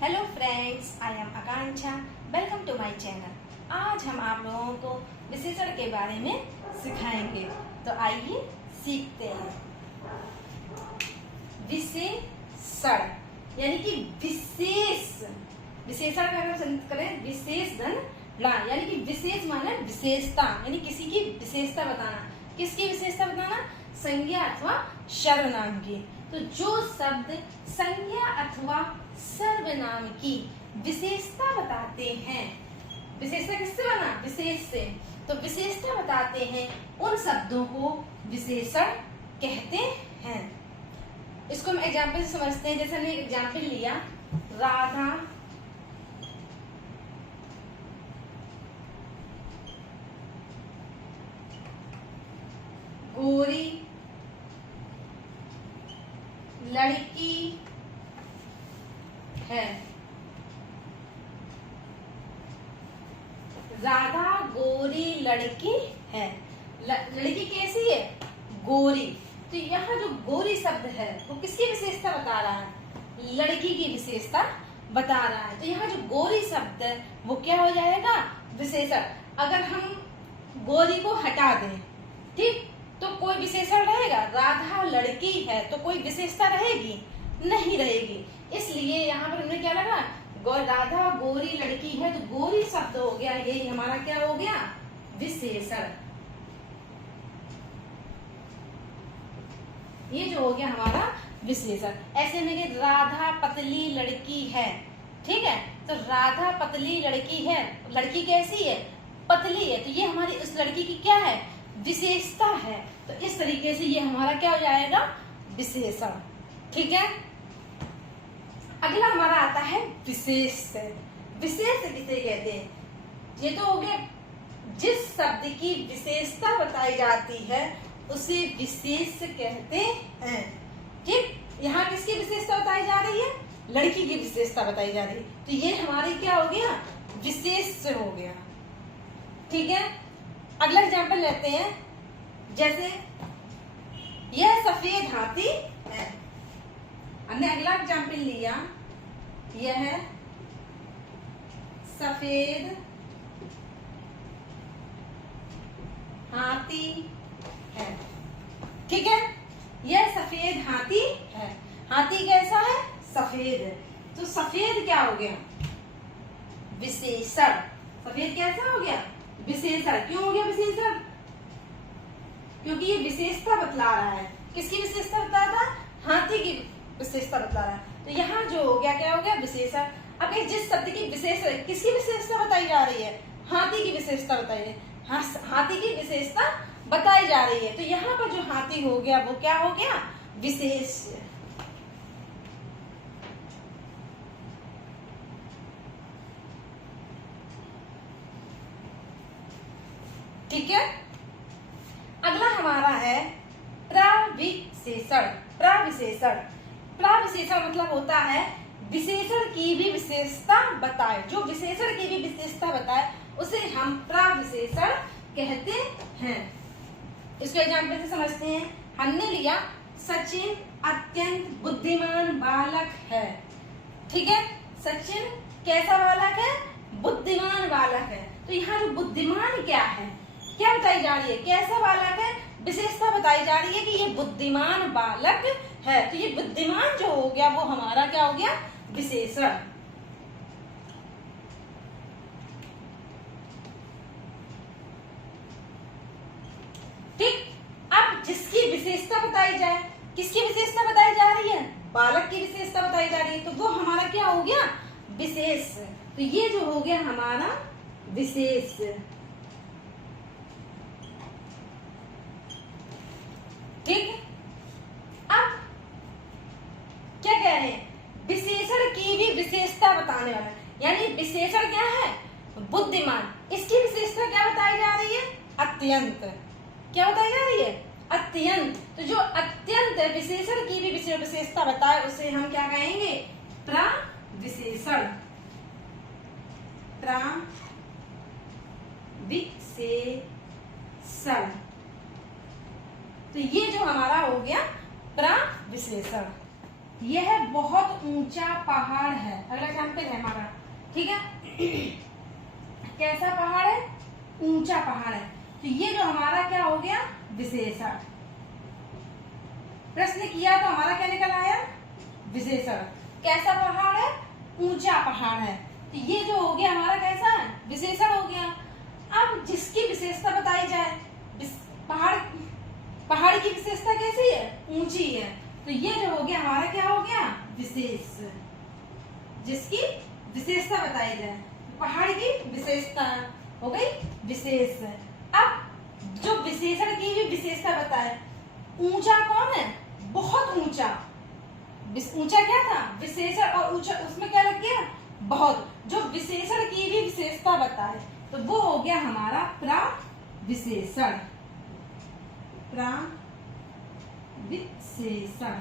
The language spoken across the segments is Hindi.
Hello friends, I am Akanksha. Welcome to my channel. आज हम आप लोगों को विशेषण के बारे में सिखाएंगे, तो आइए सीखते हैं। विशेषण यानी कि विशेष, विशेषण का अगर संयुक्त करें विशेष धन ला, यानी कि विशेष माने विशेषता, यानी किसी की विशेषता बताना। किसकी विशेषता बताना? संज्ञा अथवा सर्वनाम की। तो जो शब्द संज्ञा अथवा सर्वनाम की विशेषता बताते हैं, विशेषता किससे बना? विशेष से। तो विशेषता बताते हैं, उन शब्दों को विशेषण कहते हैं। इसको हम एग्जाम्पल से समझते हैं। जैसे हमने एक एग्जाम्पल लिया, राधा गोरी लड़की है। राधा गोरी लड़की है। लड़की कैसी है? गोरी। तो यहाँ जो गोरी शब्द है वो किसकी विशेषता बता रहा है? लड़की की विशेषता बता रहा है। तो यहाँ जो गोरी शब्द है वो क्या हो जाएगा? विशेषण। अगर हम गोरी को हटा दें, ठीक, तो कोई विशेषण रहेगा? राधा लड़की है तो कोई विशेषता रहेगी? नहीं रहेगी। इसलिए यहाँ पर हमने क्या लगा? राधा गोरी लड़की है, तो गोरी शब्द हो गया, ये हमारा क्या हो गया? विशेषण। ये जो हो गया हमारा विशेषण। ऐसे में राधा पतली लड़की है, ठीक है, तो राधा पतली लड़की है, लड़की कैसी है? पतली है। तो ये हमारी उस लड़की की क्या है? विशेषता है। तो इस तरीके से ये हमारा क्या हो जाएगा? विशेषण। ठीक है। अगला हमारा आता है विशेष। विशेष किसे कहते हैं? ये तो हो गया जिस शब्द की विशेषता बताई जाती है उसे विशेष कहते हैं। ठीक, यहाँ किसकी विशेषता बताई जा रही है? लड़की की विशेषता बताई जा रही है। तो ये हमारी क्या हो गया? विशेष हो गया। ठीक है। अगला एग्जाम्पल लेते हैं। जैसे यह सफेद हाथी है। हमने अगला एग्जाम्पल लिया, यह सफेद हाथी है। ठीक है, यह सफेद हाथी है। हाथी कैसा है? सफेद है। तो सफेद क्या हो गया? विशेषण। सफेद कैसा हो गया? विशेषण। क्यों हो गया विशेषण? क्योंकि ये विशेषता बतला रहा है। किसकी विशेषता बता रहा है? हाथी की विशेषता बता रहा है। तो यहाँ जो हो गया क्या हो गया? विशेषण। अब जिस शब्द की विशेषण, किसकी विशेषता बताई जा रही है? हाथी की विशेषता बताई है। हाथी की विशेषता बताई जा रही है। तो यहाँ पर जो हाथी हो गया वो क्या हो गया? विशेष। ठीक है। अगला हमारा है प्रविशेषण। प्रविशेषण। प्रविशेषण मतलब होता है विशेषण की भी विशेषता बताए। जो विशेषण की भी विशेषता बताए उसे हम प्रविशेषण कहते हैं। इसको एग्जाम्पल से समझते हैं। हमने लिया, सचिन अत्यंत बुद्धिमान बालक है। ठीक है, सचिन कैसा बालक है? बुद्धिमान बालक है। तो यहाँ जो बुद्धिमान क्या है, क्या बताई जा रही है? कैसा बालक है? विशेषता बताई जा रही है कि ये बुद्धिमान बालक है। तो ये बुद्धिमान जो हो गया वो हमारा क्या हो गया? विशेषण। ठीक। अब जिसकी विशेषता बताई जाए, किसकी विशेषता बताई जा रही है? बालक की विशेषता बताई जा रही है, तो वो हमारा क्या हो गया? विशेष। तो ये जो हो गया हमारा विशेष। ठीक। अब क्या कह रहे हैं? विशेषण की भी विशेषता बताने वाला, यानी विशेषण क्या है? बुद्धिमान। इसकी विशेषता क्या बताई जा रही है? अत्यंत। क्या बताई जा रही है? अत्यंत। तो जो अत्यंत विशेषण की भी विशेषता बताए उसे हम क्या कहेंगे? प्रविशेषण। प्रविशेषण। तो ये जो हमारा हो गया प्रविशेषण। यह बहुत ऊंचा पहाड़ है। अगला एग्जाम्पल कैसा पहाड़ है? ऊंचा पहाड़ है। तो ये जो हमारा क्या हो गया? विशेषण। प्रश्न किया तो हमारा क्या निकल आया? विशेषण। कैसा पहाड़ है? ऊंचा पहाड़ है। तो ये जो हो गया हमारा कैसा है? विशेषण हो गया। अब जिसकी विशेषता बताई जाए, पहाड़ की विशेषता कैसी है? ऊंची है। तो ये जो हो गया हमारा क्या हो गया? विशेष। जिसकी विशेषता बताई जाए, पहाड़ की विशेषता हो गई विशेष। अब जो विशेषण की भी विशेषता बताए, ऊंचा कौन है? बहुत ऊंचा। ऊंचा क्या था? विशेषण, और ऊंचा उसमें क्या लग गया? बहुत। जो विशेषण की भी विशेषता बताए तो वो हो गया हमारा प्रविशेषण। प्रविशेषण।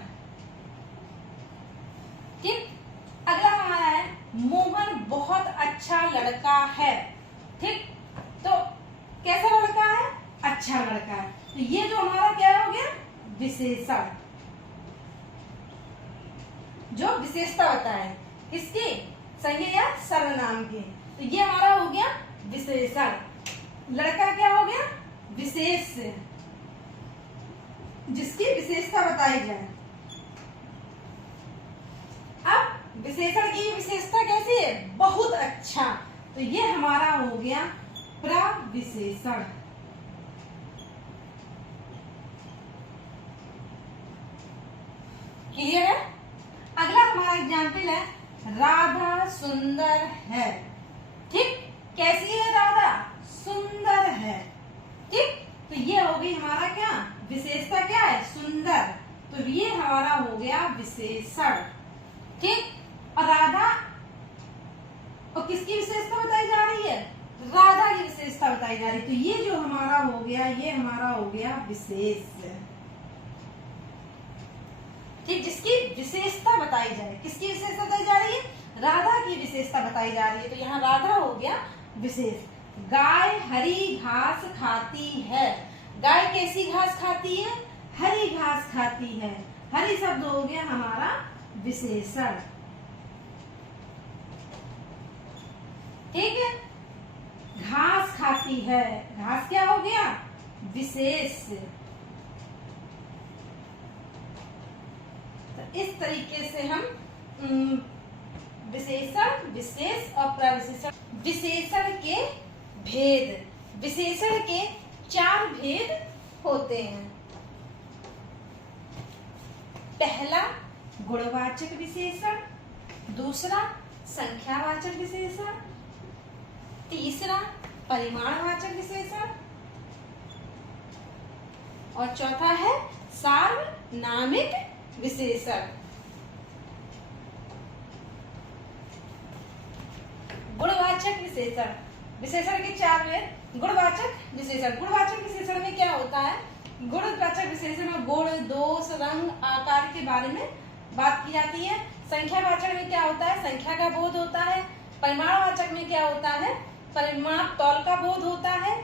ठीक। अगला हमारा है मोहन बहुत अच्छा लड़का है। ठीक। तो कैसा लड़का है? अच्छा लड़का है। तो ये जो हमारा क्या हो गया? विशेषण। जो विशेषता बताए किसकी? संज्ञा या सर्वनाम की। तो ये हमारा हो गया विशेषण। लड़का क्या हो गया? विशेष, जिसकी विशेषता बताई जाए। अब विशेषण की विशेषता कैसी है? बहुत अच्छा। तो ये हमारा हो गया प्रविशेषण। क्लियर है? अगला हमारा एग्जाम्पल है राधा सुंदर है। ठीक। कैसी है राधा? सुंदर है। ठीक। तो ये हो गई हमारा क्या? विशेषता क्या है? सुंदर। तो ये हमारा हो गया विशेषण। ठीक। और राधा, और किसकी विशेषता बताई जा रही है? राधा की विशेषता बताई जा रही है। तो ये जो हमारा हो गया, ये हमारा हो गया विशेष। ठीक। जिसकी विशेषता बताई जाए, किसकी विशेषता बताई जा रही है? राधा की विशेषता बताई जा रही है। तो यहाँ राधा हो गया विशेष। गाय हरी घास खाती है। गाय कैसी घास खाती है? हरी घास खाती है। हरी शब्द हो गया हमारा विशेषण। ठीक है। घास खाती है, घास क्या हो गया? विशेष। तो इस तरीके से हम विशेषण, विशेष और प्रविशेषण, विशेषण के भेद, विशेषण के 4 भेद होते हैं। पहला गुणवाचक विशेषण, दूसरा संख्यावाचक विशेषण, तीसरा परिमाणवाचक विशेषण और चौथा है सार्वनामिक विशेषण। गुणवाचक विशेषण, विशेषण के 4 भेद। गुणवाचक विशेषण, गुणवाचक विशेषण में क्या होता है? गुणवाचक विशेषण में गुण, दोष, रंग, आकार के बारे में बात की जाती है। संख्यावाचक में क्या होता है? संख्या का बोध होता है। परिमाणवाचक में क्या होता है? परिमाण तौल का बोध होता है।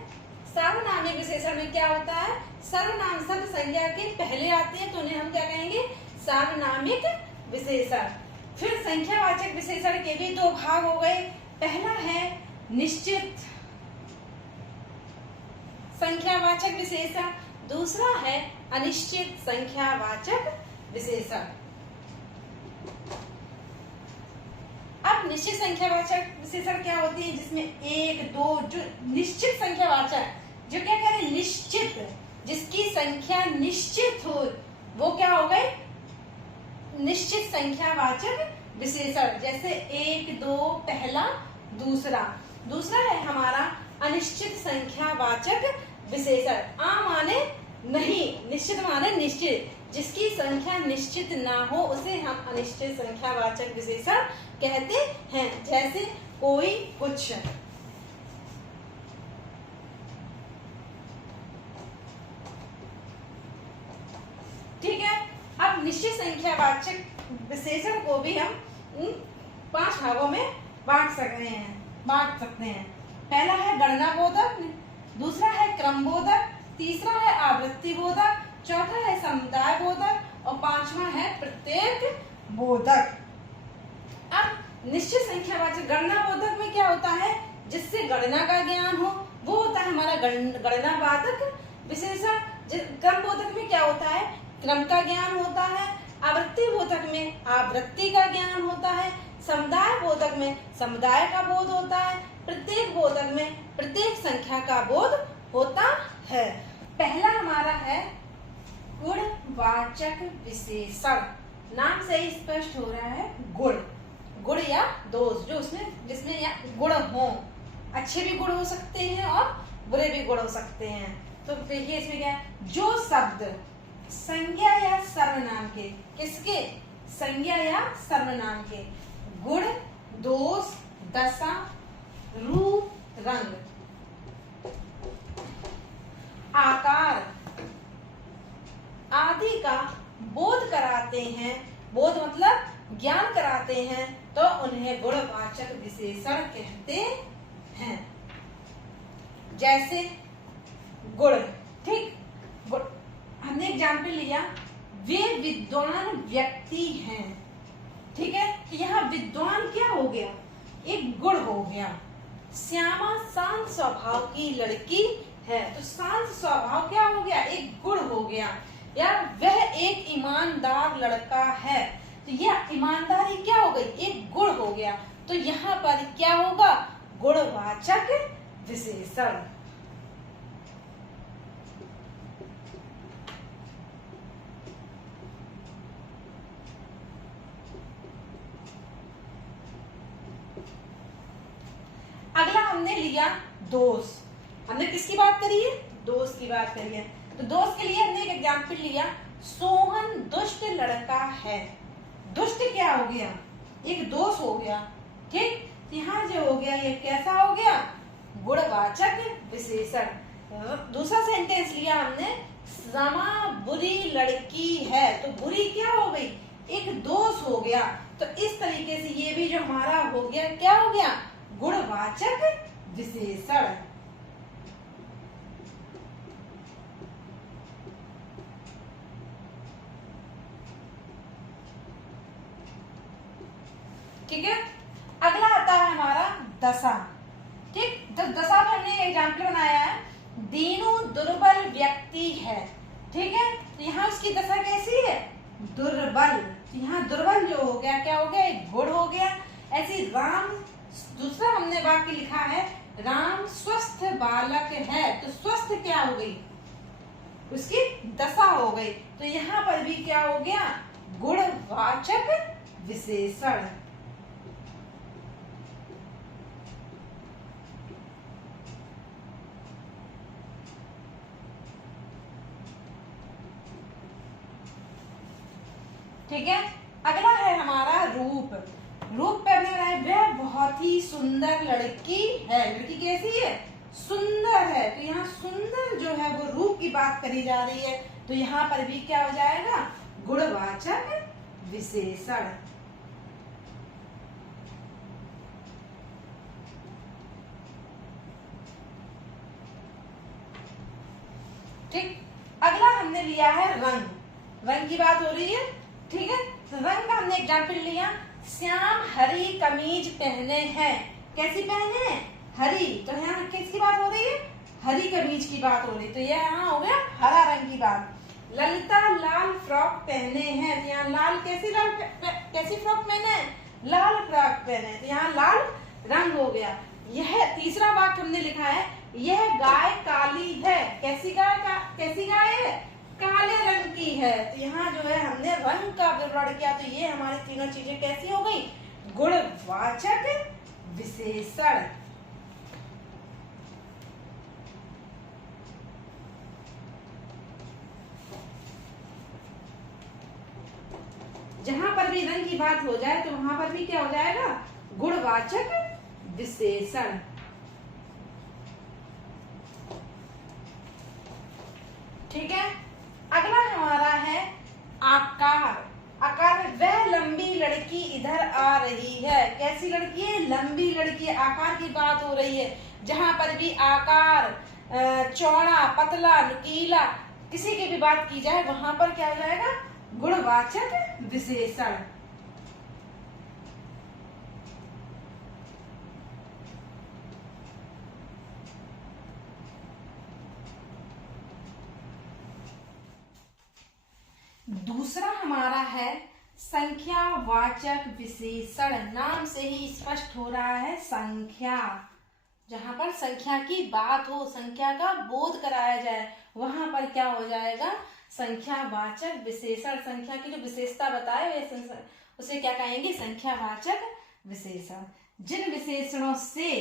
सार्वनामिक विशेषण में क्या होता है? सर्वनाम शब्द संज्ञा के पहले आते हैं तो उन्हें हम क्या कहेंगे? सार्वनामिक विशेषण। फिर संख्यावाचक विशेषण के भी 2 भाग हो गए। पहला है निश्चित संख्यावाचक विशेषण, दूसरा है अनिश्चित संख्यावाचक विशेषण। अब निश्चित संख्यावाचक विशेषण क्या होती है? जिसमें 1, 2 जो निश्चित संख्यावाचक, जो क्या कह रहे हैं? निश्चित, जिसकी संख्या निश्चित हो, वो क्या हो गए? निश्चित संख्यावाचक विशेषण। जैसे 1, 2 पहला, दूसरा। दूसरा है हमारा अनिश्चित संख्यावाचक विशेषण। आ माने नहीं, निश्चित माने निश्चित, जिसकी संख्या निश्चित ना हो उसे हम अनिश्चित संख्यावाचक विशेषण कहते हैं। जैसे कोई, कुछ। ठीक है। अब निश्चित संख्यावाचक विशेषण को भी हम 5 भागों में बांट सकते हैं। पहला है गणना बोधक, दूसरा है क्रम बोधक, तीसरा है आवृत्ति बोधक, चौथा है समुदाय बोधक और 5वां है प्रत्येक बोधक। अब निश्चित संख्यावाचक गणनाबोधक में क्या होता है, जिससे गणना का ज्ञान हो, वो होता है हमारा गणनावाचक विशेषण। क्रमबोधक में क्या होता है, क्रम का ज्ञान होता है। आवृत्ति बोधक में आवृत्ति का ज्ञान होता है। समुदाय बोधक में समुदाय का बोध होता है। प्रत्येक बोधक में प्रत्येक संख्या का बोध होता है। पहला हमारा है गुणवाचक विशेषण। नाम से ही स्पष्ट हो रहा है, गुण, गुण या दोष, जो उसमें जिसमें या गुण हो, अच्छे भी गुण हो सकते हैं और बुरे भी गुण हो सकते हैं। तो देखिए इसमें क्या है, जो शब्द संज्ञा या सर्वनाम के, किसके, संज्ञा या सर्वनाम के, गुण, दोष, दशा, रूप, रंग, आकार आदि का बोध कराते हैं, बोध मतलब ज्ञान कराते हैं, तो उन्हें गुणवाचक विशेषण कहते हैं। जैसे गुण, ठीक, गुण हमने एग्जाम्पल लिया, वे विद्वान व्यक्ति हैं, ठीक है, तो यहाँ विद्वान क्या हो गया, एक गुण हो गया। श्यामा शांत स्वभाव की लड़की है, तो शांत स्वभाव क्या हो गया, एक गुण हो गया। या वह एक ईमानदार लड़का है, तो यह ईमानदारी क्या हो गई, एक गुण हो गया। तो यहाँ पर क्या होगा, गुणवाचक विशेषण। अगला हमने लिया दोष। हमने किसकी बात करी है, दोष की बात करी है। तो दोष के लिए हमने एक एग्जाम्पल लिया, सोहन दुष्ट लड़का है। दुष्ट क्या हो गया, एक दोष हो गया, ठीक। यहाँ जो हो गया, ये कैसा हो गया, गुणवाचक विशेषण। दूसरा सेंटेंस लिया हमने, रमा बुरी लड़की है, तो बुरी क्या हो गई, एक दोष हो गया। तो इस तरीके से ये भी जो हमारा हो गया, क्या हो गया, गुणवाचक विशेषण। ठीक है। अगला आता है हमारा दशा, ठीक। तो दशा में हमने एग्जाम्पल बनाया है, दीनू दुर्बल व्यक्ति है, ठीक है। तो यहाँ उसकी दशा कैसी है, दुर्बल। तो यहाँ दुर्बल जो हो गया, क्या हो गया, एक गुण हो गया। ऐसी राम, दूसरा हमने वाक्य लिखा है, राम स्वस्थ बालक है, तो स्वस्थ क्या हो गई, उसकी दशा हो गई। तो यहाँ पर भी क्या हो गया, गुणवाचक विशेषण। ठीक है। अगला है हमारा रूप। रूप पे हमने बनाया, वह बहुत ही सुंदर लड़की है। लड़की कैसी है, सुंदर है। तो यहाँ सुंदर जो है वो रूप की बात करी जा रही है, तो यहाँ पर भी क्या हो जाएगा, गुणवाचक विशेषण। ठीक। अगला हमने लिया है रंग। रंग की बात हो रही है, ठीक है। तो रंग का हमने एग्जाम्पल लिया, श्याम हरी कमीज पहने हैं। कैसी पहने हैं, हरी। तो यहाँ किसकी बात हो रही है, हरी कमीज की बात हो रही। तो यह यहाँ हो गया हरा रंग की बात। ललिता लाल फ्रॉक पहने हैं, तो यहाँ लाल कैसी फ्रॉक पहने हैं, लाल फ्रॉक पहने। तो यहाँ लाल रंग हो गया। यह तीसरा वाक्य हमने लिखा है, यह गाय काली है। कैसी गाय है, काले रंग की है। तो यहाँ जो है हमने रंग का विवरण किया। तो ये हमारी तीनों चीजें कैसी हो गई, गुणवाचक विशेषण। जहां पर भी रंग की बात हो जाए तो वहां पर भी क्या हो जाएगा, गुणवाचक विशेषण। ठीक है। अगला हमारा है आकार। आकार में वह लंबी लड़की इधर आ रही है। कैसी लड़की है, लंबी लड़की। आकार की बात हो रही है। जहां पर भी आकार, चौड़ा, पतला, नुकीला, किसी की भी बात की जाए वहां पर क्या हो जाएगा, गुणवाचक विशेषण। हमारा है संख्यावाचक विशेषण। नाम से ही स्पष्ट हो रहा है संख्या। जहां पर संख्या की बात हो, संख्या का बोध कराया जाए, वहां पर क्या हो जाएगा, संख्यावाचक विशेषण। संख्या की जो विशेषता बताए उसे क्या कहेंगे, संख्यावाचक विशेषण। जिन विशेषणों से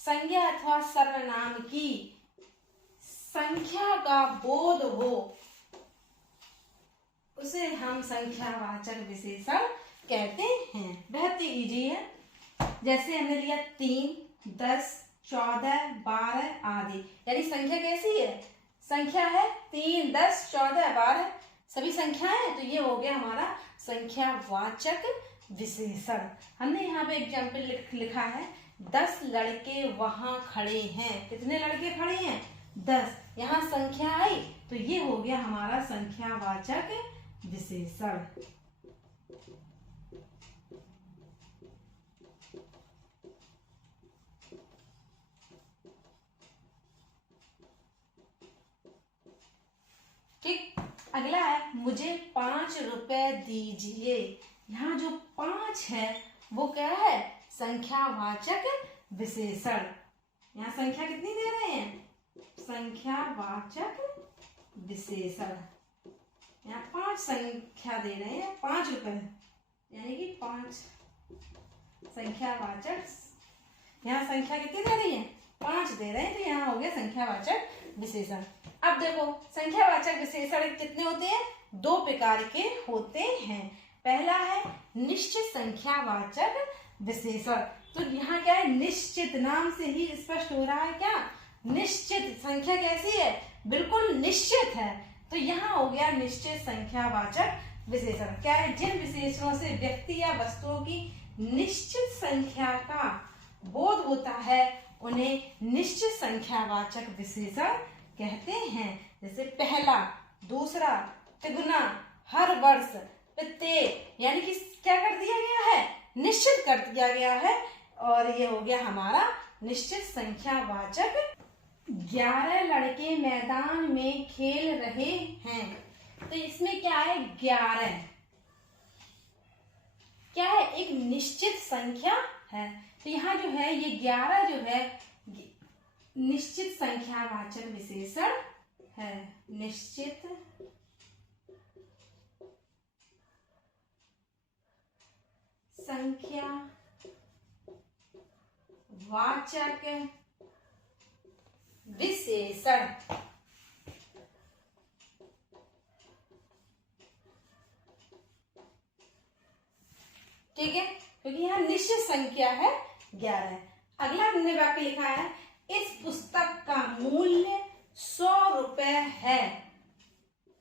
संज्ञा अथवा सर्वनाम की संख्या का बोध हो उसे हम संख्यावाचक विशेषण कहते हैं। बहुत ही इजी है। जैसे हमने लिया 3, 10, 14, 12 आदि, यानी संख्या कैसी है, संख्या है 3, 10, 14, 12 सभी संख्याएं, तो ये हो गया हमारा संख्यावाचक विशेषण। हमने यहाँ पे एग्जाम्पल लिखा है 10 लड़के वहां खड़े हैं। कितने लड़के खड़े हैं, 10। यहाँ संख्या आई तो ये हो गया हमारा संख्यावाचक विशेषण। ठीक, अगला है मुझे 5 रुपए दीजिए। यहाँ जो 5 है वो क्या है, संख्यावाचक विशेषण। यहाँ संख्या कितनी दे रहे हैं, संख्यावाचक विशेषण। यहाँ 5 संख्या दे रहे हैं, 5 रुपए, यानी कि 5 संख्यावाचक। यहाँ संख्या कितनी दे रही है, 5 दे रहे हैं, तो यहाँ हो गया संख्यावाचक विशेषण। अब देखो संख्यावाचक विशेषण कितने होते हैं, 2 प्रकार के होते हैं। पहला है निश्चित संख्यावाचक विशेषण। तो यहाँ क्या है, निश्चित, नाम से ही स्पष्ट हो रहा है क्या, निश्चित। संख्या कैसी है, बिल्कुल निश्चित है, तो यहाँ हो गया निश्चित संख्यावाचक विशेषण। क्या है, जिन विशेषणों से व्यक्ति या वस्तुओं की निश्चित संख्या का बोध होता है उन्हें निश्चित संख्यावाचक विशेषण कहते हैं। जैसे पहला, दूसरा, तिगुना, हर वर्ष, प्रत्येक, यानी कि क्या कर दिया गया है, निश्चित कर दिया गया है, और ये हो गया हमारा निश्चित संख्यावाचक। 11 लड़के मैदान में खेल रहे हैं, तो इसमें क्या है, 11 क्या है, एक निश्चित संख्या है। तो यहाँ जो है ये 11 जो है निश्चित संख्यावाचक विशेषण है। निश्चित संख्या वाचक विशेषण। ठीक है, क्योंकि यहाँ निश्चित संख्या है 11। अगला हमने वाक्य लिखा है इस पुस्तक का मूल्य 100 रुपए है।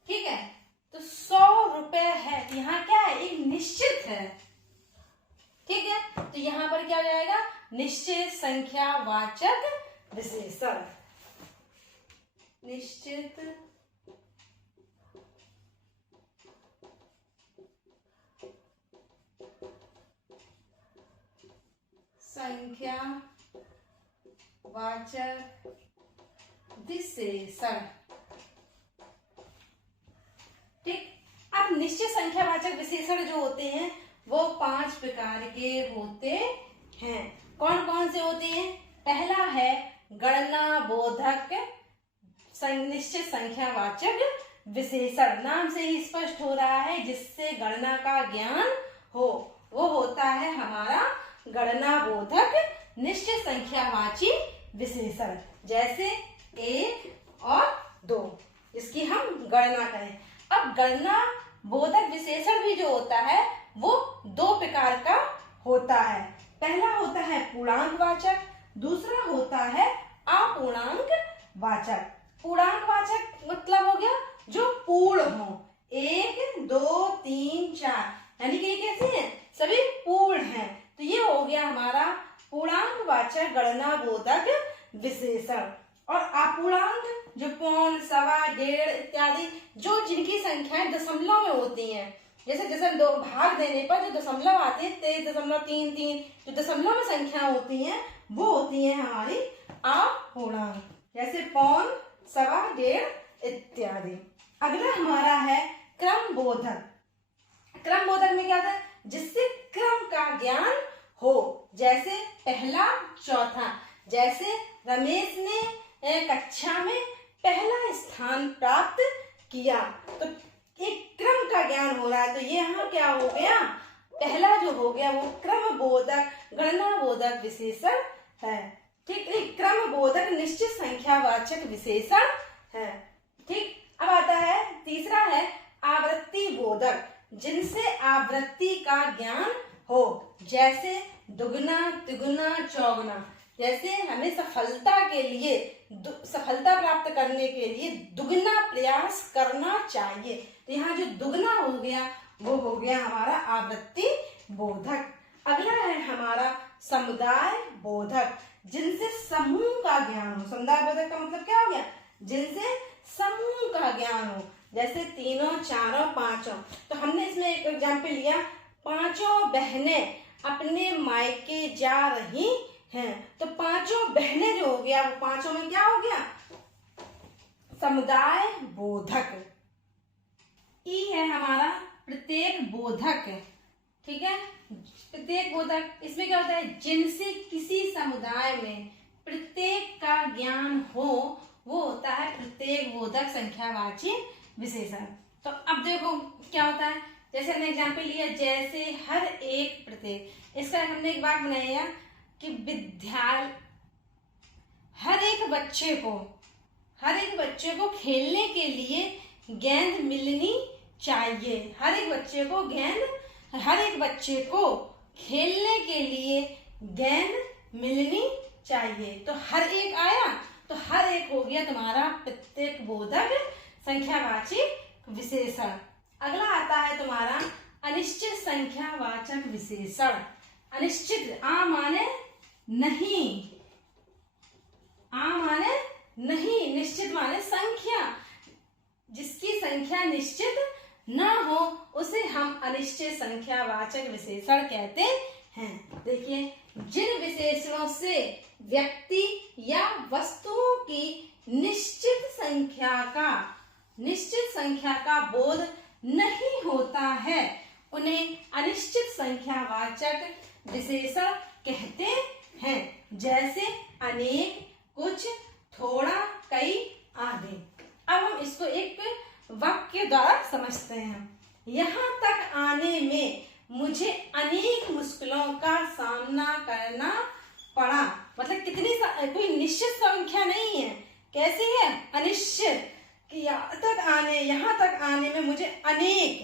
ठीक है, तो 100 रुपए है, यहाँ क्या है, एक निश्चित है। ठीक है, तो यहाँ पर क्या हो जाएगा, निश्चित संख्यावाचक विशेषण। निश्चित संख्यावाचक विशेषण। ठीक, अब निश्चित संख्यावाचक विशेषण जो होते हैं वो 5 प्रकार के होते हैं। कौन कौन से होते हैं, पहला है गणना बोधक निश्चित संख्यावाचक विशेषण। नाम से ही स्पष्ट हो रहा है जिससे गणना का ज्ञान हो, वो होता है हमारा गणना बोधक निश्चित संख्यावाची विशेषण। जैसे 1 और 2, इसकी हम गणना करें। अब गणना बोधक विशेषण भी जो होता है वो 2 प्रकार का होता है। पहला होता है पूर्णांक वाचक, दूसरा होता है अपूर्णांक वाचक। पूर्णांक वाचक मतलब हो गया जो पूर्ण हो, 1, 2, 3, 4, यानी कि ये कैसे हैं, सभी पूर्ण हैं। तो ये हो गया हमारा पूर्णांक वाचक गणना बोधक विशेषण। और अपूर्णांक जो पौन, सवा, डेढ़ इत्यादि, जो जिनकी संख्याएं दशमलव में होती हैं, जैसे दशम 2 भाग देने पर जो दशमलव आते हैं 23.33, जो दशमलव में संख्या होती हैं वो होती हैं हमारी अपूर्णांक, जैसे पौन, सवा, डेढ़ इत्यादि। अगला हमारा है क्रम बोधक। क्रम बोधक में क्या होता है, जिससे क्रम का ज्ञान हो, जैसे पहला चौथा, जैसे रमेश ने कक्षा में पहला स्थान प्राप्त किया, तो एक क्रम का ज्ञान हो रहा है। तो ये यहाँ क्या हो गया, पहला जो हो गया वो क्रम बोधक गणना बोधक विशेषण है। ठीक, क्रम बोधक निश्चित संख्यावाचक विशेषण है। ठीक, अब आता है तीसरा है आवृत्ति बोधक, जिनसे आवृत्ति का ज्ञान हो, जैसे दुगना तिगुना चौगुना। जैसे हमें सफलता के लिए, सफलता प्राप्त करने के लिए दुगना प्रयास करना चाहिए। तो यहाँ जो दुगना हो गया वो हो गया हमारा आवृत्ति बोधक। अगला है हमारा समुदाय बोधक, जिनसे समूह का ज्ञान हो। समुदाय बोधक का मतलब क्या हो गया, जिनसे समूह का ज्ञान हो, जैसे तीनों चारों पांचों। तो हमने इसमें एक एग्जाम्पल लिया, पांचों बहनें अपने मायके जा रही हैं। तो पांचों बहनें जो हो गया वो पांचों में क्या हो गया, समुदाय बोधक। ई है हमारा प्रत्येक बोधक। ठीक है, प्रत्येक बोधक, इसमें क्या होता है, जिनसे किसी समुदाय में प्रत्येक का ज्ञान हो, वो होता है प्रत्येक बोधक संख्यावाची विशेषण। तो अब देखो क्या होता है, जैसे हमने एग्जाम्पल लिया, जैसे हर एक प्रत्येक, इसका हमने एक बात बनाया कि विद्यालय, हर एक बच्चे को खेलने के लिए गेंद मिलनी चाहिए। हर एक बच्चे को खेलने के लिए गेंद मिलनी चाहिए। तो हर एक आया, तो हर एक हो गया तुम्हारा प्रत्येक बोधक संख्यावाची विशेषण। अगला आता है तुम्हारा अनिश्चित संख्यावाचक विशेषण। अनिश्चित, आ माने नहीं, निश्चित माने संख्या, जिसकी संख्या निश्चित ना हो उसे हम अनिश्चित संख्यावाचक विशेषण कहते हैं। देखिए, जिन विशेषणों से व्यक्ति या वस्तुओं की निश्चित संख्या का बोध नहीं होता है, उन्हें अनिश्चित संख्यावाचक विशेषण कहते हैं। जैसे अनेक, कुछ, थोड़ा, कई आदि। अब हम इसको एक वाक्य द्वारा समझते हैं। यहाँ तक आने में मुझे अनेक मुश्किलों का सामना करना पड़ा। मतलब कितनी, कोई निश्चित संख्या नहीं है, कैसी है, अनिश्चित। कि यहाँ तक आने में मुझे अनेक,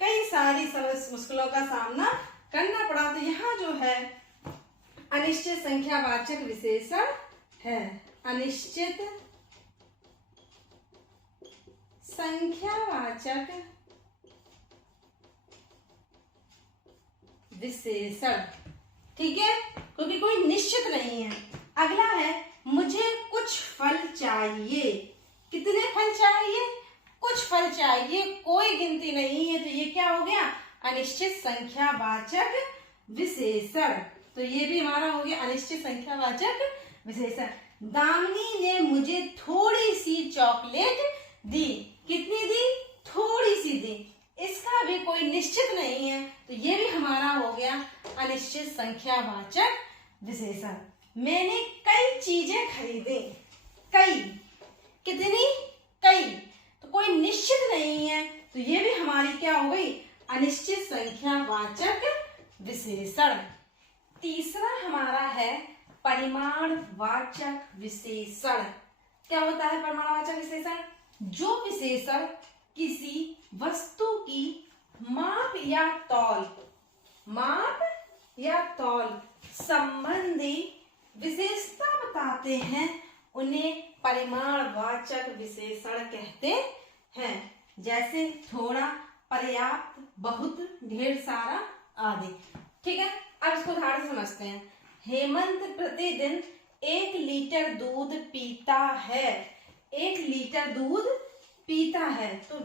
कई सारी मुश्किलों का सामना करना पड़ा। तो यहाँ जो है अनिश्चित संख्यावाचक विशेषण है, अनिश्चित संख्यावाचक विशेषण। ठीक है, क्योंकि कोई निश्चित नहीं है। अगला है मुझे कुछ फल चाहिए। कितने फल चाहिए, कुछ फल चाहिए, कोई गिनती नहीं है। तो ये क्या हो गया, अनिश्चित संख्यावाचक विशेषण। तो ये भी हमारा हो गया अनिश्चित संख्यावाचक विशेषण। दामिनी ने मुझे थोड़ी सी चॉकलेट दी। कितनी दी, थोड़ी सी दी। इसका भी कोई निश्चित नहीं है, तो ये भी हमारा हो गया अनिश्चित संख्यावाचक विशेषण। मैंने कई चीजें खरीदी। कई, कितनी, कई, तो कोई निश्चित नहीं है, तो ये भी हमारी क्या हो गई, अनिश्चित संख्यावाचक विशेषण। तीसरा हमारा है परिमाणवाचक विशेषण। क्या होता है परिमाणवाचक विशेषण, जो विशेषण किसी वस्तु की माप या तौल संबंधी विशेषता बताते हैं, उन्हें परिमाणवाचक विशेषण कहते हैं। जैसे थोड़ा, पर्याप्त, बहुत, ढेर सारा आदि। ठीक है, अब इसको ध्यान से समझते हैं। हेमंत प्रतिदिन 1 लीटर दूध पीता है। 1 लीटर दूध पीता है, तो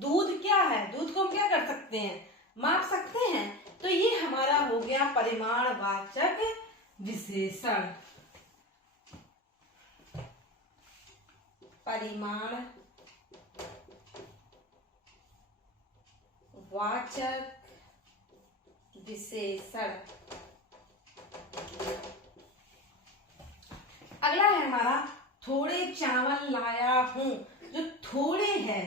दूध क्या है, दूध को हम क्या कर सकते हैं, माप सकते हैं। तो ये हमारा हो गया परिमाणवाचक विशेषण। वाचक विशेषण। अगला है हमारा थोड़े चावल लाया हूं। जो थोड़े है,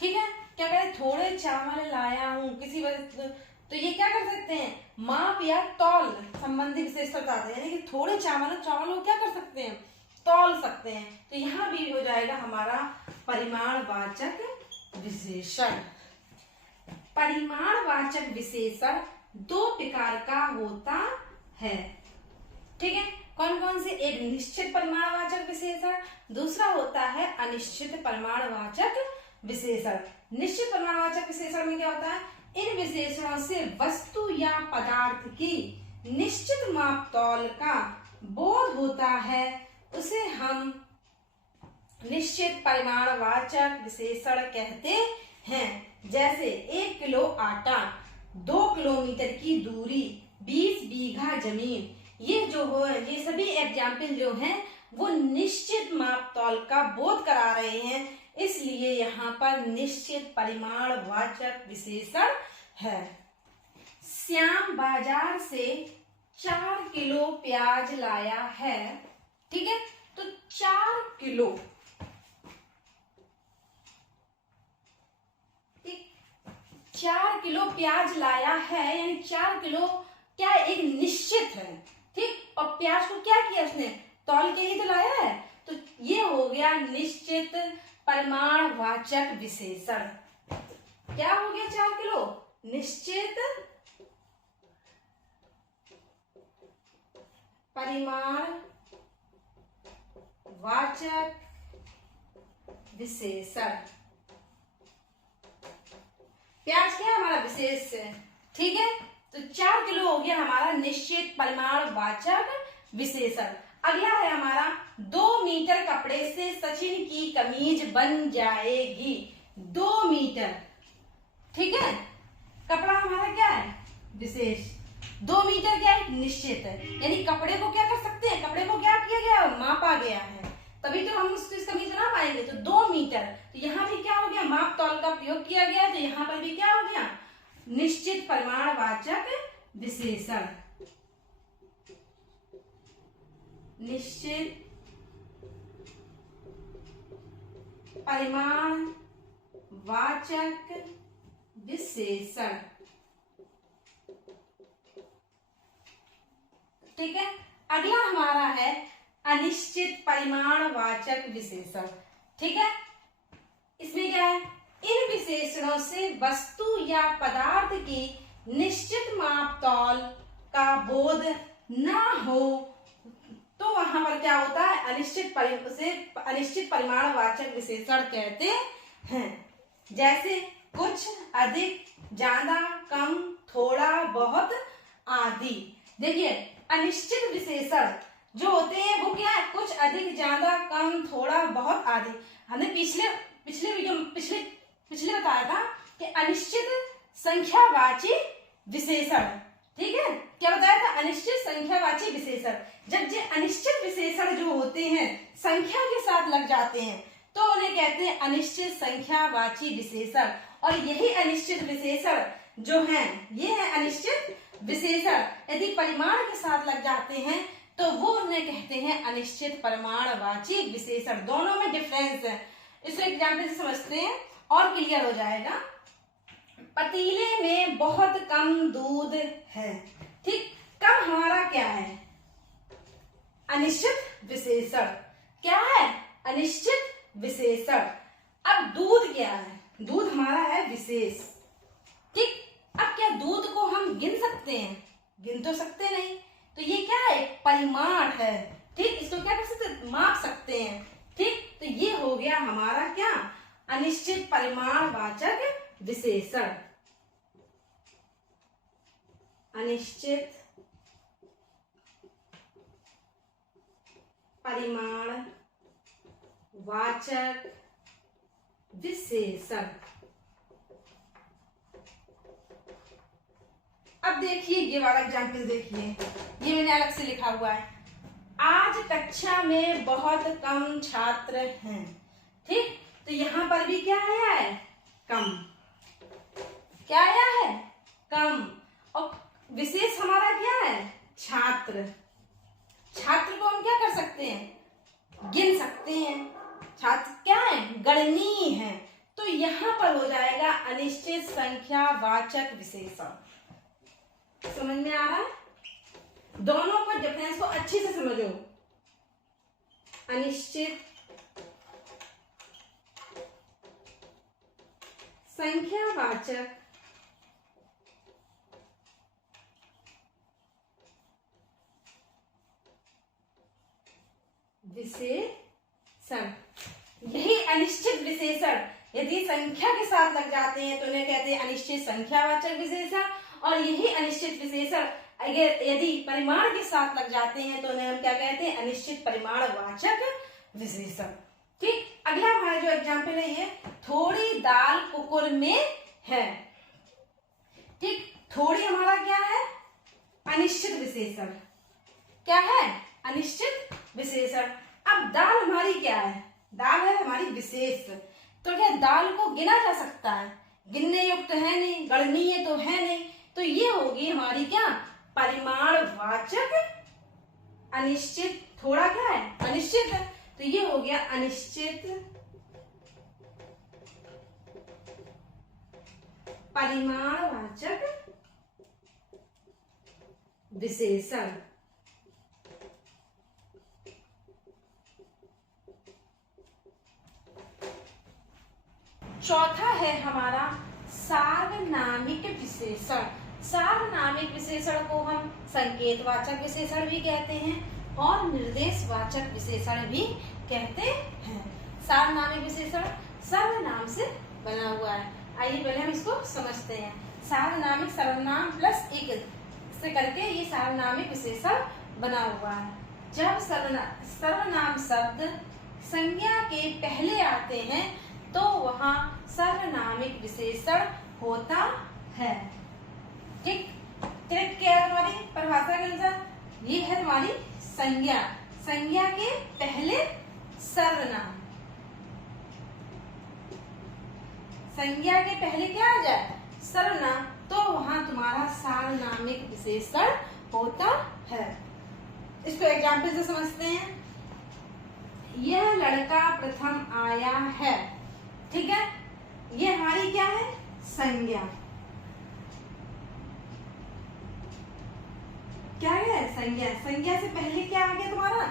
ठीक है, क्या करें, थोड़े चावल लाया हूं किसी वजह, तो ये क्या कर सकते हैं, माप या तौल संबंधी विशेषण बताते हैं, यानी कि थोड़े चावल को क्या कर सकते हैं, तौल सकते हैं। तो यहाँ भी हो जाएगा हमारा परिमाणवाचक विशेषण। परिमाणवाचक विशेषण दो प्रकार का होता है, ठीक है, कौन कौन से, एक निश्चित परिमाणवाचक विशेषण, दूसरा होता है अनिश्चित परिमाणवाचक विशेषण। निश्चित परिमाणवाचक विशेषण में क्या होता है, इन विशेषणों से वस्तु या पदार्थ की निश्चित माप तौल का बोध होता है, उसे हम निश्चित परिमाणवाचक विशेषण कहते हैं। जैसे 1 किलो आटा, 2 किलोमीटर की दूरी, 20 बीघा जमीन, ये जो हो, ये सभी एग्जाम्पल जो हैं वो निश्चित माप तौल का बोध करा रहे हैं, इसलिए यहाँ पर निश्चित परिमाणवाचक विशेषण है। श्याम बाजार से 4 किलो प्याज लाया है, ठीक है, तो 4 किलो, 4 किलो प्याज लाया है, यानी 4 किलो क्या एक निश्चित है, ठीक, और प्याज को क्या किया उसने, तौल के ही तो लाया है, तो ये हो गया निश्चित परिमाणवाचक विशेषण। क्या हो गया 4 किलो, निश्चित परिमाणवाचक विशेषण। प्याज क्या है हमारा विशेष है, ठीक है, तो 4 किलो हो गया हमारा निश्चित परिमाणवाचक विशेषण। अगला है हमारा 2 मीटर कपड़े से सचिन की कमीज बन जाएगी। 2 मीटर, ठीक है, कपड़ा हमारा क्या है, विशेष, 2 मीटर क्या है, निश्चित है, यानी कपड़े को क्या कर सकते हैं, कपड़े को क्या किया गया, मापा गया है, तभी तो हम उसकी कमीज बना पाएंगे। तो 2 मीटर, तो यहाँ भी क्या हो गया, माप तौल का प्रयोग किया गया, तो यहाँ पर भी क्या हो गया, निश्चित परिमाणवाचक विशेषण। निश्चित परिमाणवाचक विशेषण, ठीक है। अगला हमारा है अनिश्चित परिमाणवाचक विशेषण, ठीक है। इसमें क्या है, इन विशेषणों से वस्तु या पदार्थ की निश्चित माप तौल का बोध न हो, तो वहां पर क्या होता है, अनिश्चित परिमाणवाचक विशेषण कहते हैं। जैसे कुछ, अधिक, ज्यादा, कम, थोड़ा, बहुत आदि। देखिए अनिश्चित विशेषण जो होते हैं वो क्या है, कुछ, अधिक, ज्यादा, कम, थोड़ा, बहुत आदि। हमने पिछले बताया था कि अनिश्चित संख्यावाची विशेषण, ठीक है, क्या बताया था, अनिश्चित संख्यावाची विशेषण। जब ये अनिश्चित विशेषण जो होते हैं संख्या के साथ लग जाते हैं तो उन्हें कहते हैं अनिश्चित संख्यावाची विशेषण। और यही अनिश्चित विशेषण जो है, ये है अनिश्चित विशेषण, यदि परिमाण के साथ लग जाते हैं तो वो उन्हें कहते हैं अनिश्चित परिमाणवाची विशेषण। दोनों में डिफरेंस है, इसको एग्जाम्पल से समझते हैं और क्लियर हो जाएगा। पतीले में बहुत कम दूध है, ठीक, कम हमारा क्या है, अनिश्चित विशेषण, क्या है, अनिश्चित विशेषण। अब दूध क्या है, दूध हमारा है विशेष, ठीक। अब क्या दूध को हम गिन सकते हैं, गिन तो सकते नहीं, तो ये क्या है, परिमाण है, ठीक, इसको क्या कर सकते हैं, माप सकते हैं, ठीक। तो ये हो गया हमारा क्या, अनिश्चित परिमाणवाचक विशेषण। अनिश्चित परिमाणवाचक विशेषण। अब देखिए ये वाला एग्जाम्पल देखिए, ये मैंने अलग से लिखा हुआ है। आज कक्षा में बहुत कम छात्र हैं, ठीक, तो यहाँ पर भी क्या आया है, कम। क्या आया है? कम। और विशेष हमारा क्या है? छात्र। छात्र को हम क्या कर सकते हैं? गिन सकते हैं। छात्र क्या है? गणनीय है। तो यहां पर हो जाएगा अनिश्चित संख्या वाचक विशेषण। समझ में आ रहा है? दोनों का डिफरेंस को अच्छे से समझो। अनिश्चित संख्यावाचक विशेषण, यही अनिश्चित विशेषण यदि संख्या के साथ लग जाते हैं तो उन्हें कहते हैं अनिश्चित संख्यावाचक विशेषण, और यही अनिश्चित विशेषण अगर यदि परिमाण के साथ लग जाते हैं तो उन्हें हम क्या कहते हैं? अनिश्चित परिमाणवाचक विशेषण। ठीक, अगला हमारा जो एग्जाम्पल है ये, थोड़ी दाल कुकर में है। ठीक, थोड़ी हमारा क्या है? अनिश्चित विशेषण। क्या है? अनिश्चित विशेषण। अब दाल हमारी क्या है? दाल है हमारी विशेष। तो क्या दाल को गिना जा सकता है? गिनने युक्त है नहीं, गणनीय तो है नहीं। तो ये होगी हमारी क्या? परिमाणवाचक अनिश्चित। थोड़ा क्या है? अनिश्चित है। तो ये हो गया अनिश्चित परिमाणवाचक विशेषण। चौथा है हमारा सार्वनामिक विशेषण। सार्वनामिक विशेषण को हम संकेतवाचक विशेषण भी कहते हैं और निर्देशवाचक विशेषण भी कहते हैं। सार्वनामिक विशेषण सर्वनाम से बना हुआ है। आइए पहले हम इसको समझते हैं। सार्वनामिक सर्वनाम प्लस एक से करके ये सार्वनामिक विशेषण बना हुआ है। जब सर्वनाम शब्द संज्ञा के पहले आते हैं तो वहां सर्वनामिक विशेषण होता है। ठीक, करेक्ट क्या है हमारी परिभाषा के अनुसार? ये है हमारी संज्ञा। संज्ञा के पहले सर्वनाम। संज्ञा के पहले क्या आ जाए? सर्वनाम। तो वहां तुम्हारा सार्वनामिक विशेषण होता है। इसको एग्जाम्पल से समझते हैं। यह लड़का प्रथम आया है। ठीक है, ये हमारी क्या है? संज्ञा। क्या है? संज्ञा। संज्ञा से पहले क्या आ गया तुम्हारा?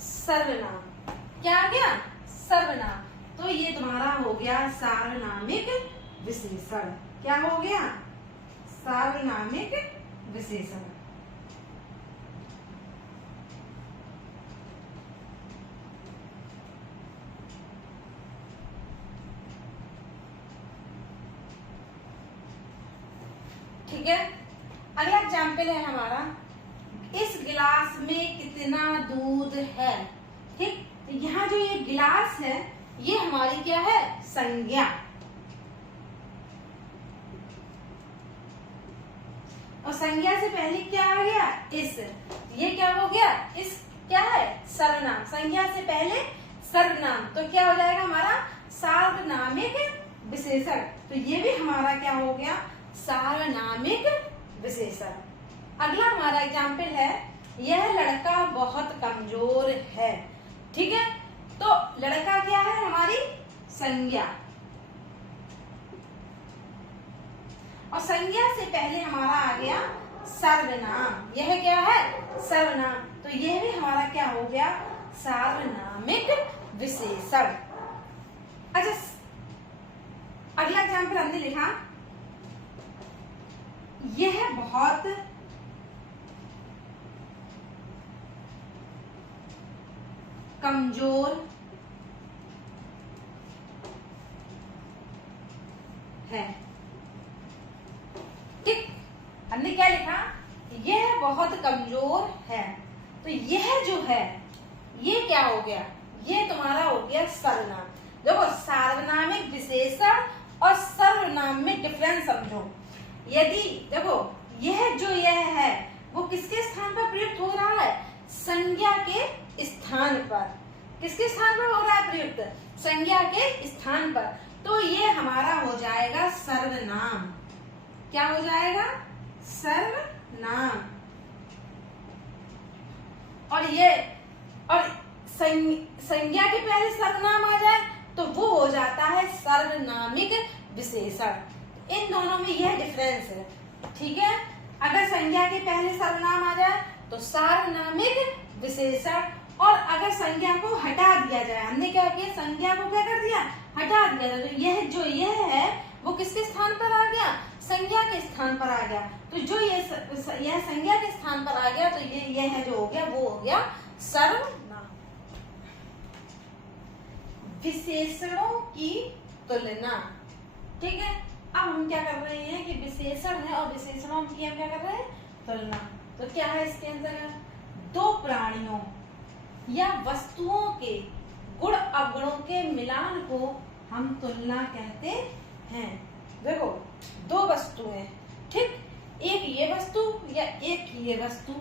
सर्वनाम। क्या आ गया? सर्वनाम। तो ये तुम्हारा हो गया सार्वनामिक विशेषण। क्या हो गया? सार्वनामिक विशेषण। ठीक है, अगला एग्जाम्पल है हमारा, इस गिलास में कितना दूध है। ठीक, तो यहाँ जो ये गिलास है ये हमारी क्या है? संज्ञा। और संज्ञा से पहले क्या आ गया? इस। ये क्या हो गया? इस क्या है? सर्वनाम। संज्ञा से पहले सर्वनाम। तो क्या हो जाएगा हमारा? सार्वनामिक विशेषण। तो ये भी हमारा क्या हो गया? सार्वनामिक विशेषण। अगला हमारा एग्जाम्पल है, यह लड़का बहुत कमजोर है। ठीक है, तो लड़का क्या है? हमारी संज्ञा। और संज्ञा से पहले हमारा आ गया सर्वनाम। यह क्या है? सर्वनाम। तो यह भी हमारा क्या हो गया? सार्वनामिक विशेषण। अच्छा, अगला एग्जाम्पल हमने लिखा, यह बहुत कमजोर है। ठीक, हमने क्या लिखा? यह बहुत कमजोर है। तो यह जो है ये क्या हो गया? ये तुम्हारा हो गया सर्वनाम। देखो, सार्वनामिक विशेषण और सर्वनाम में डिफरेंस समझो। यदि देखो यह जो यह है वो किसके स्थान पर प्रयुक्त हो रहा है? संज्ञा के स्थान पर। किसके स्थान पर हो रहा है प्रयुक्त? संज्ञा के स्थान पर। तो ये हमारा हो जाएगा सर्वनाम। क्या हो जाएगा? सर्वनाम। और संज्ञा के पहले सर्वनाम आ जाए तो वो हो जाता है सर्वनामिक विशेषण। इन दोनों में यह डिफरेंस है, ठीक है। अगर संज्ञा के पहले सर्वनाम आ जाए तो सार्वनामिक विशेषण, और अगर संज्ञा को हटा दिया जाए, हमने क्या किया, संज्ञा को क्या कर दिया, हटा दिया, तो यह है वो किसके स्थान पर आ गया, संज्ञा के स्थान पर आ गया। तो जो यह संज्ञा के स्थान पर आ गया तो यह जो हो गया वो हो गया सर्वनाम। विशेषणों की तुलना, ठीक है। अब हम क्या कर रहे हैं कि विशेषण है और विशेषणों की हम क्या कर रहे हैं, तुलना। तो क्या है इसके अंदर, दो प्राणियों या वस्तुओं के गुण अवगुणों के मिलान को हम तुलना कहते हैं। देखो दो वस्तुएं, ठीक, एक ये वस्तु या एक ये वस्तु,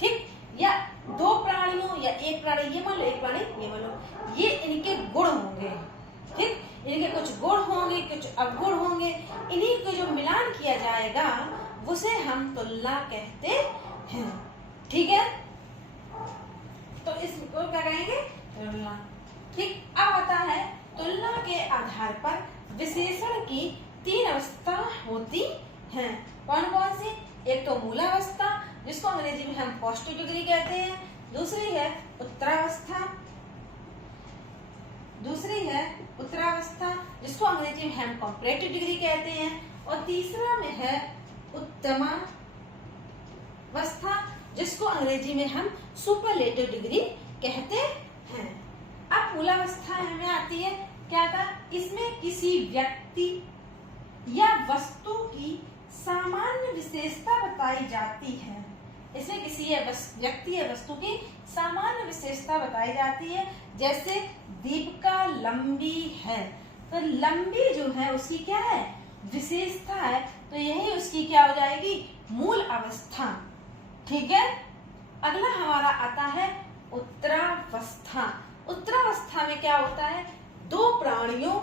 ठीक, या दो प्राणियों या एक प्राणी ये मान लो, एक प्राणी ये मान लो, ये इनके गुण होंगे, ठीक, इनके कुछ गुण होंगे, कुछ अवगुण होंगे, इन्हीं को जो मिलान किया जाएगा उसे हम तुलना कहते हैं, ठीक है। तो इसको क्या कहेंगे, तुलना, ठीक। अब आता है तुलना के आधार पर विशेषण की तीन अवस्था होती हैं। कौन कौन सी? एक तो मूलावस्था जिसको अंग्रेजी में हम पॉजिटिव डिग्री कहते हैं, दूसरी है उत्तरावस्था जिसको अंग्रेजी में हम कंपैरेटिव डिग्री कहते हैं, और तीसरा में है उत्तमावस्था जिसको अंग्रेजी में हम सुपरलेटिव डिग्री कहते हैं। अब मूलावस्था हमें आती है, क्या था, इसमें किसी व्यक्ति या वस्तु की सामान्य विशेषता बताई जाती है। इसमें किसी व्यक्ति या वस्तु की सामान्य विशेषता बताई जाती है। जैसे दीपिका लंबी है, तो लंबी जो है उसकी क्या है, विशेषता है, तो यही उसकी क्या हो जाएगी, मूल अवस्था, ठीक है। अगला हमारा आता है उत्तरावस्था। उत्तरावस्था में क्या होता है, दो प्राणियों,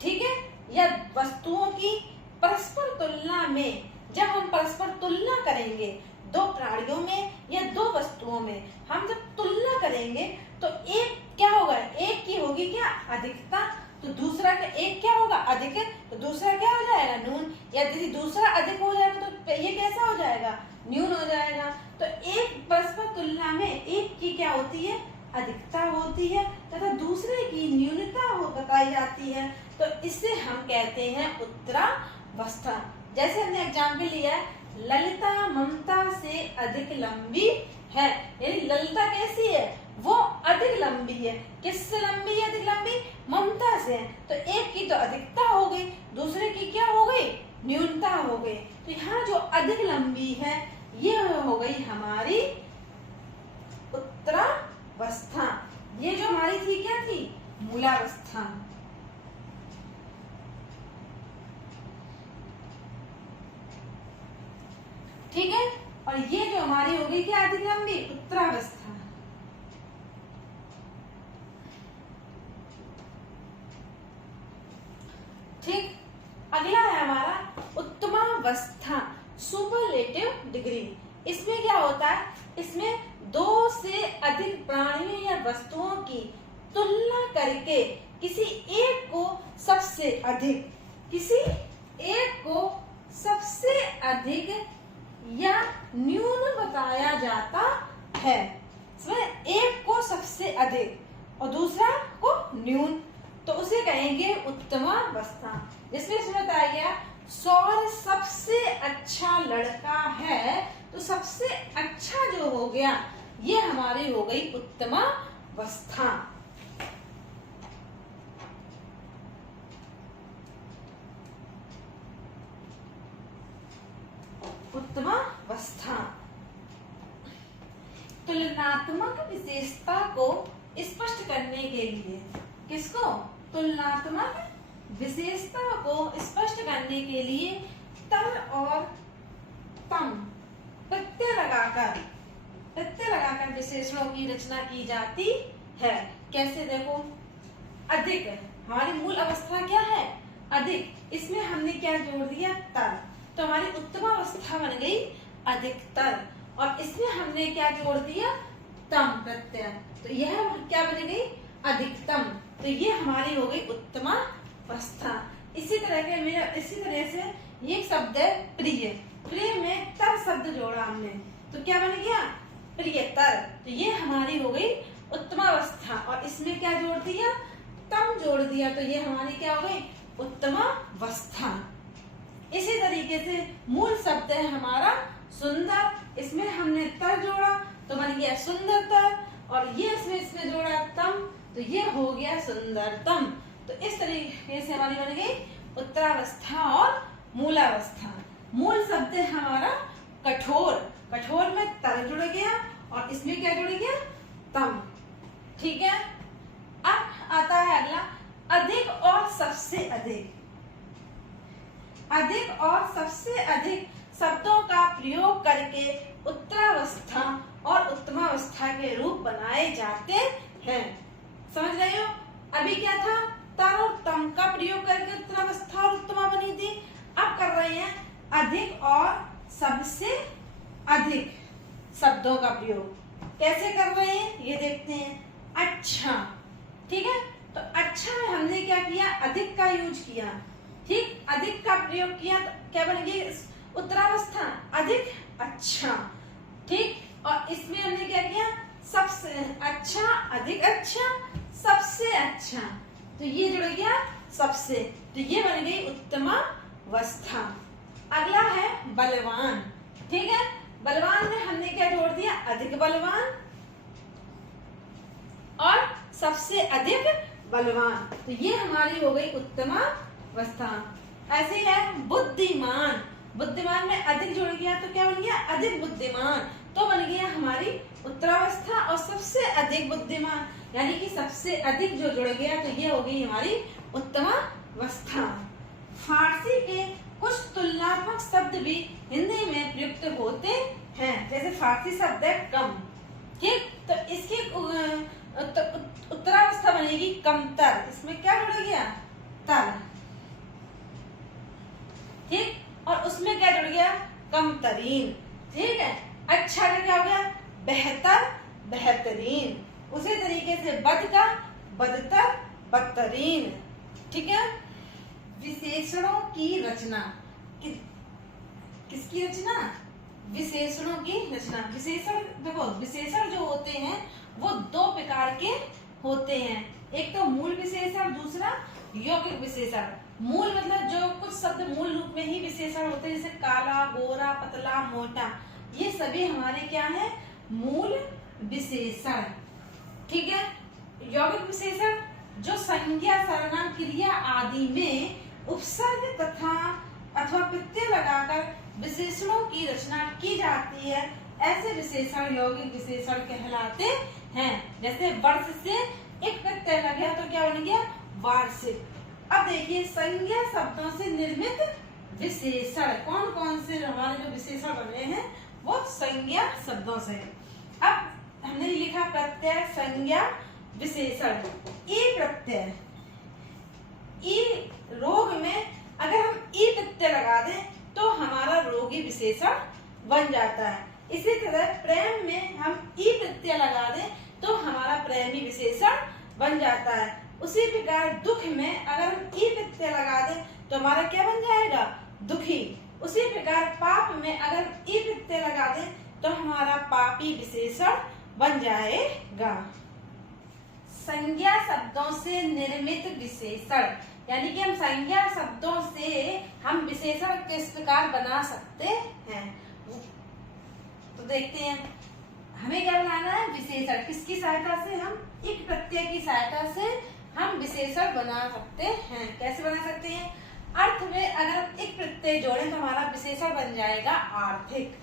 ठीक है, या वस्तुओं की परस्पर तुलना में, जब हम परस्पर तुलना करेंगे दो प्राणियों में या दो वस्तुओं में, हम जब तुलना करेंगे तो एक क्या होगा, एक की होगी क्या, अधिकता, तो दूसरा का एक क्या होगा, अधिक, तो दूसरा क्या हो जाएगा, न्यून, या यदि दूसरा अधिक हो जाएगा तो ये कैसा हो जाएगा, न्यून हो जाएगा। तो एक परस्पर तुलना में एक की क्या होती है, अधिकता होती है, तथा दूसरे की न्यूनता बताई जाती है, तो इससे हम कहते हैं उत्तरावस्था। जैसे हमने एग्जाम्पल लिया है, ललिता ममता से अधिक लंबी है, यानी ललिता कैसी है, वो अधिक लंबी है। किससे लंबी है, अधिक लंबी, ममता से है, तो एक की तो अधिकता हो गई, दूसरे की क्या हो गई, न्यूनता हो गई। तो यहाँ जो अधिक लंबी है ये हो गई हमारी उत्तरावस्था। ये जो हमारी थी क्या थी, मूलावस्था। ठीक है, और ये जो हमारी हो गई क्या, अधिक लंबी, उत्तरावस्था। ठीक, अगला है हमारा उत्तमावस्था, सुपरलेटिव डिग्री। इसमें क्या होता है, इसमें दो से अधिक प्राणियों या वस्तुओं की तुलना करके किसी एक को सबसे अधिक, किसी एक को सबसे अधिक या न्यून बताया जाता है। इसमें एक को सबसे अधिक और दूसरा को न्यून, तो उसे कहेंगे उत्तमावस्था। जिसमें इसमें बताया गया सौर सबसे अच्छा लड़का है, तो सबसे अच्छा जो हो गया ये हमारी हो गई उत्तमावस्था। उत्तमावस्था। तुलनात्मक विशेषता को स्पष्ट करने के लिए, किसको, तुलनात्मक विशेषता को स्पष्ट करने के लिए तर और तम प्रत्यय लगाकर विशेषणों की रचना की जाती है। कैसे, देखो, अधिक, हमारी मूल अवस्था क्या है, अधिक, इसमें हमने क्या जोड़ दिया, तर, तो हमारी उत्तमावस्था बन गई अधिकतर, और इसमें हमने क्या जोड़ दिया, तम प्रत्यय, तो यह क्या बन गई, अधिकतम। तो ये हमारी हो गई उत्तमावस्था। इसी तरह से ये शब्द है प्रिय, प्रिय में तर शब्द जोड़ा हमने, तो क्या बन गया, प्रियतर। तो ये हमारी हो गई उत्तमावस्था, और इसमें क्या जोड़ दिया, तम जोड़ दिया, तो ये हमारी क्या हो गई, उत्तमावस्था। इसी तरीके से मूल शब्द है हमारा सुंदर, इसमें हमने तर जोड़ा तो बन गया सुंदरतर, और ये इसमें जोड़ा तम, तो ये हो गया सुंदरतम। तो इस तरीके से हमारी बन गई उत्तरावस्था और मूलावस्था। मूल शब्द है हमारा कठोर, कठोर में तर जुड़ गया और इसमें क्या जुड़ गया, तम। ठीक है, अब आता है अगला, अधिक और सबसे अधिक। अधिक और सबसे अधिक शब्दों का प्रयोग करके उत्तरावस्था और उत्तमावस्था के रूप बनाए जाते हैं। समझ रहे हो, अभी क्या था, तर और तम का प्रयोग करके उत्तरावस्था और उत्तमा बनी थी। अब कर रहे हैं अधिक और सबसे अधिक शब्दों का प्रयोग। कैसे कर रहे हैं ये देखते हैं। अच्छा, ठीक है, तो अच्छा में हमने क्या किया, अधिक का यूज किया। ठीक, अधिक का प्रयोग किया तो क्या बन गई, उत्तरावस्था, अधिक अच्छा। ठीक, और इसमें हमने क्या किया, सबसे अच्छा, अधिक अच्छा, सबसे अच्छा, तो ये जुड़ गया सबसे, तो ये बन गई उत्तमावस्था। अगला है बलवान। ठीक है, बलवान में हमने क्या जोड़ दिया, अधिक बलवान और सबसे अधिक बलवान, तो ये हमारी हो गई उत्तमावस्था। ऐसे है बुद्धिमान, बुद्धिमान में अधिक जुड़ गया तो क्या बन गया, अधिक बुद्धिमान, तो बन गया हमारी उत्तरावस्था। और सबसे अधिक बुद्धिमान यानी कि सबसे अधिक जो जुड़ गया तो ये हो गई हमारी उत्तमावस्था। फारसी के कुछ तुलनात्मक शब्द भी हिंदी में प्रयुक्त होते हैं, जैसे फारसी शब्द है कम। ठीक, तो इसकी उत्तरावस्था बनेगी कमतर, इसमें क्या जुड़ गया, तर। ठीक, और उसमें क्या जुड़ गया, कमतरीन। ठीक है, अच्छा का क्या हो गया, बेहतर, बेहतरीन। उसी तरीके से बद का बदतर, बदतरीन। ठीक है, विशेषणों की रचना, किसकी रचना, विशेषणों की रचना। विशेषण देखो, विशेषण जो होते हैं वो दो प्रकार के होते हैं, एक तो मूल विशेषण, दूसरा यौगिक विशेषण। मूल मतलब जो कुछ शब्द मूल रूप में ही विशेषण होते हैं, जैसे काला, गोरा, पतला, मोटा, ये सभी हमारे क्या है, मूल विशेषण। ठीक है, यौगिक विशेषण जो संज्ञा, सर्वनाम, क्रिया आदि में उपसर्ग तथा अथवा प्रत्यय लगाकर विशेषणों की रचना की जाती है, ऐसे विशेषण यौगिक विशेषण कहलाते हैं। जैसे वर्ष से एक प्रत्यय लग गया तो क्या बन गया, वार्षिक। अब देखिए संज्ञा शब्दों से निर्मित विशेषण, कौन कौन से हमारे जो विशेषण बन रहे हैं वो संज्ञा शब्दों से। अब हमने लिखा प्रत्यय, संज्ञा, विशेषण। ई प्रत्यय, ई रोग में अगर हम ई प्रत्यय लगा दें तो हमारा रोगी विशेषण बन जाता है। इसी तरह प्रेम में हम ई प्रत्यय लगा दें तो हमारा प्रेमी विशेषण बन जाता है। उसी प्रकार दुख में अगर हम ई प्रत्यय लगा दें तो हमारा क्या बन जाएगा, दुखी। उसी प्रकार पाप में अगर ई प्रत्यय लगा दें तो हमारा पापी विशेषण बन जाएगा। संज्ञा शब्दों से निर्मित विशेषण, यानी कि हम संज्ञा शब्दों से हम विशेषण किस प्रकार बना सकते हैं, तो देखते हैं। हमें क्या बनाना है, विशेषण। किसकी सहायता से, हम एक प्रत्यय की सहायता से हम विशेषण बना सकते हैं। कैसे बना सकते हैं, अर्थ में अगर एक प्रत्यय जोड़े तो हमारा विशेषण बन जाएगा आर्थिक।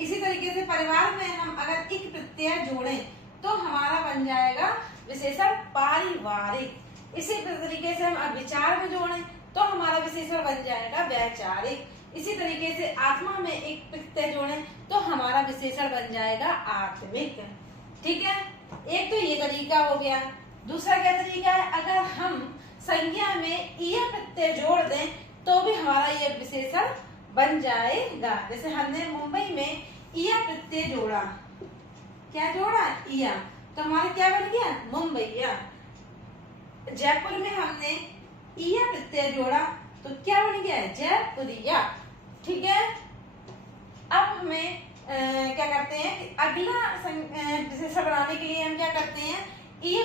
इसी तरीके से परिवार में हम अगर एक प्रत्यय जोड़े तो हमारा बन जाएगा विशेषण पारिवारिक। इसी तरीके से हम विचार में जोड़े तो हमारा विशेषण बन जाएगा वैचारिक। इसी तरीके से आत्मा में एक प्रत्यय जोड़े तो हमारा विशेषण बन जाएगा आत्मिक। ठीक है, एक तो ये तरीका हो गया। दूसरा क्या तरीका है, अगर हम संज्ञा में ईया प्रत्यय जोड़ दें तो भी हमारा ये विशेषण बन जाएगा। जैसे हमने मुंबई में ईया प्रत्यय जोड़ा, क्या जोड़ा? ईया, तो हमारा क्या बन गया? मुंबईया। जयपुर में हमने ईया प्रत्यय जोड़ा तो क्या बन गया? जयपुरिया। ठीक है, अब हमें क्या करते हैं कि अगला विशेषण बनाने के लिए हम क्या करते हैं, ई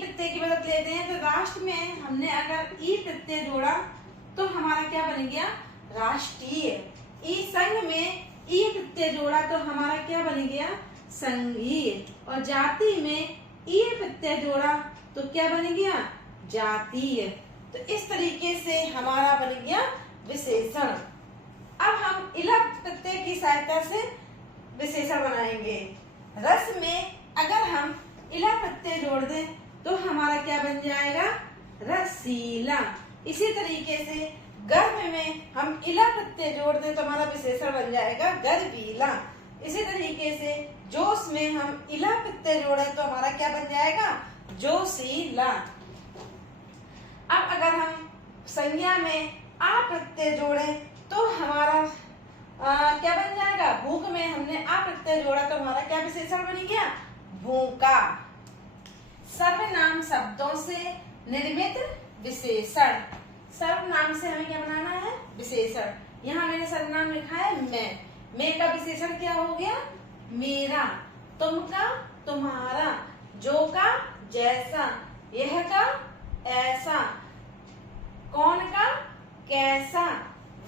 प्रत्यय की मदद लेते हैं। तो राष्ट्र में हमने अगर ई प्रत्यय जोड़ा तो हमारा क्या बन गया? राष्ट्रीय। ई संघ में ई प्रत्यय जोड़ा तो हमारा क्या बन गया? संघीय। और जाति में ई प्रत्यय जोड़ा तो क्या बन गया? जातीय। तो इस तरीके से हमारा बन गया विशेषण। अब हम इला प्रत्यय की सहायता से विशेषण बनाएंगे। रस में अगर हम इला प्रत्यय जोड़ दें तो हमारा क्या बन जाएगा? रसीला। इसी तरीके से गर्भ में हम इला प्रत्यय जोड़ दें तो हमारा विशेषण बन जाएगा गर्वीला। इसी तरीके से जोश में हम इला प्रत्यय जोड़े तो हमारा क्या बन जाएगा? जोशीला। अब अगर हम संज्ञा में आ प्रत्यय जोड़े तो हमारा क्या बन जाएगा? भूख में हमने आ प्रत्यय जोड़ा तो हमारा क्या विशेषण बन गया? भूखा। सर्वनाम शब्दों से निर्मित विशेषण। सर्वनाम से हमें क्या बनाना है? विशेषण। यहाँ मैंने सर्वनाम लिखा है मैं का विशेषण क्या हो गया? मेरा। तुम का तुम्हारा। जो का जैसा। यह का ऐसा। कौन का कैसा।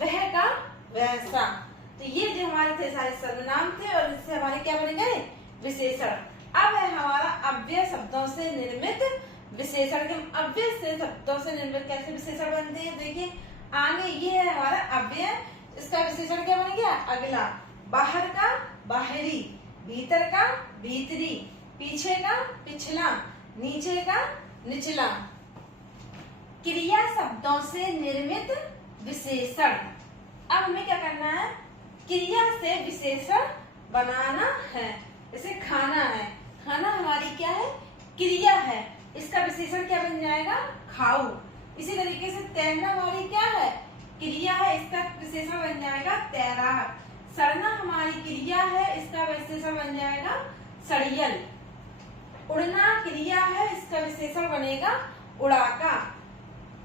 वह का वैसा। तो ये जो हमारे थे सारे सर्वनाम थे और इससे हमारे क्या बन गए? विशेषण। अब है हमारा अव्यय शब्दों से निर्मित विशेषण। के अव्यय से शब्दों से निर्मित कैसे विशेषण बनते हैं? देखिए आगे ये है हमारा अव्यय, इसका विशेषण क्या बन गया? अगला। बाहर का बाहरी। भीतर का भीतरी। पीछे का पिछला। नीचे का निचला। क्रिया शब्दों से निर्मित विशेषण। अब हमें क्या करना है? क्रिया से विशेषण बनाना है। जैसे खाना है, खाना हमारी क्या है? क्रिया है। इसका विशेषण क्या बन जाएगा? खाऊ। इसी तरीके से तैरना हमारी क्या है? क्रिया है, इसका विशेषण बन जाएगा तैराक। सड़ना हमारी क्रिया है, इसका विशेषण बन जाएगा सड़ियल। उड़ना क्रिया है, इसका विशेषण बनेगा उड़ाका।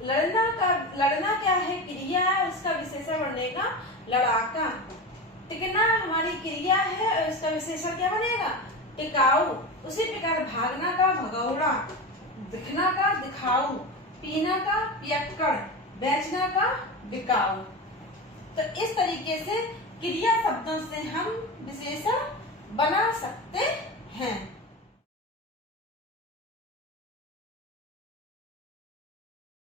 लड़ना क्या है? क्रिया है, उसका विशेषण बनेगा लड़ाका। टिकना हमारी क्रिया है और इसका विशेषण क्या बनेगा? टिकाऊ। उसी प्रकार भागना का भगौड़ा। दिखना का दिखाऊ। पीना का पियक्कड़। बेचना का बिकाऊ। तो इस तरीके से क्रिया शब्दों से हम विशेषण बना सकते हैं।